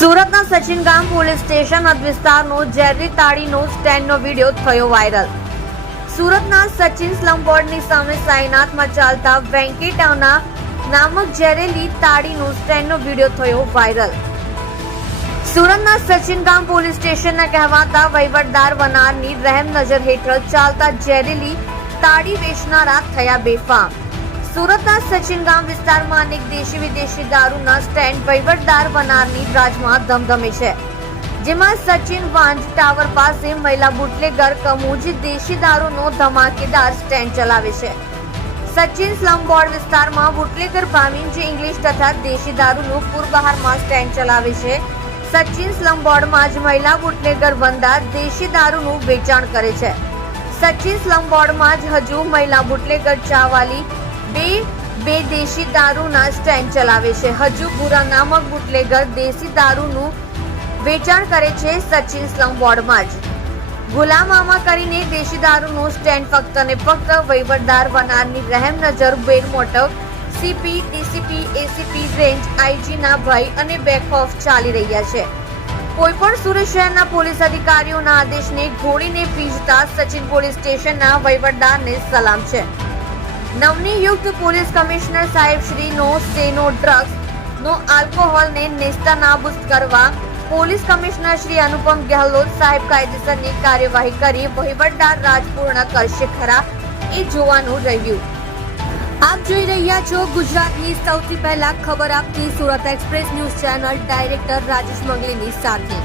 સુરતના સચિન ગામ police station હદ વિસ્તારનો ઝેરી તાળીનો સ્ટેન્ડનો વિડીયો થયો વાયરલ। સુરતના સચિન સ્લમ બોર્ડની સામે સાઈનાથમાં ચાલતા વેંકટેવના નામક ઝેરેલી તાળીનો સ્ટેન્ડનો વિડીયો થયો વાયરલ। સુરતના સચિન ગામ પોલીસ સ્ટેશનના કહેવાતા વહીવટદાર વનારની રહેમ નજર હેઠળ ચાલતા ઝેરેલી તાળી વેચનારા થયા બેફામ। સુરતના સચિન ગામ વિસ્તારમાં અનેક દેશી વિદેશી દારૂના સ્ટેન્ડ વહીવટદાર વનારની રાજમાં ધમધમે છે, જેમાં સચિન વાંજ ટાવર પાસે મહિલા બુટલેગર કમુજ દેશી દારૂનો ધમાકેદાર સ્ટેન્ડ ચલાવે છે। સચિન સ્લમ બોર્ડ વિસ્તારમાં બુટલેગર ભાવિન જે ઇંગ્લિશ તથા દેશી દારૂનું પૂરબહારમાં સ્ટેન્ડ ચલાવે છે। સચિન સ્લમ બોર્ડમાં જ મહિલા બુટલેગર વંદા દેશી દારૂનું વેચાણ કરે છે। સચિન સ્લમ બોર્ડમાં જ હજુ મહિલા બુટલેગર ચાવાલી બે દેશી દારૂના સ્ટેન્ડ ચલાવે છે। હજુ ભૂરા નામક બુટલેગર દેશી દારૂનું વેચાણ કરે છે। સચિન સ્લમ બોર્ડમાં જ ગુલામામા કરીને દેશી દારૂનું સ્ટેન્ડ ફક્ત અને ફક્ત વહીવટદાર વનારની રહેમ નજર બેરમોટવ સીપી ડીસીપી એસીપી રેન્જ આઈજીના ભય અને બેખૌફ ચાલી રહ્યા છે। કોઈ પણ સુરત શહેરના પોલીસ અધિકારીઓના આદેશને ઘોડીને પીંજતા સચિન પોલીસ સ્ટેશનના વહીવટદારને સલામ છે। નવનિયુક્ત પોલીસ કમિશનર સાહેબ શ્રીનો સેનો ડ્રગ્સ નો આલ્કોહોલને નેસ્તનાબૂદ કરવા પોલીસ કમિશનર શ્રી અનુપમ ગેહલોત સાહેબ કાયદેસરની કાર્યવાહી કરી વહીવટદાર રાજ પૂર્ણ કરશે ખરા, એ જોવાનું રહ્યું। આપ જોઈ રહ્યા છો ગુજરાતની સૌથી પહેલા ખબર આપતી Surat express news channel director Rajesh મંગલીની સાથે।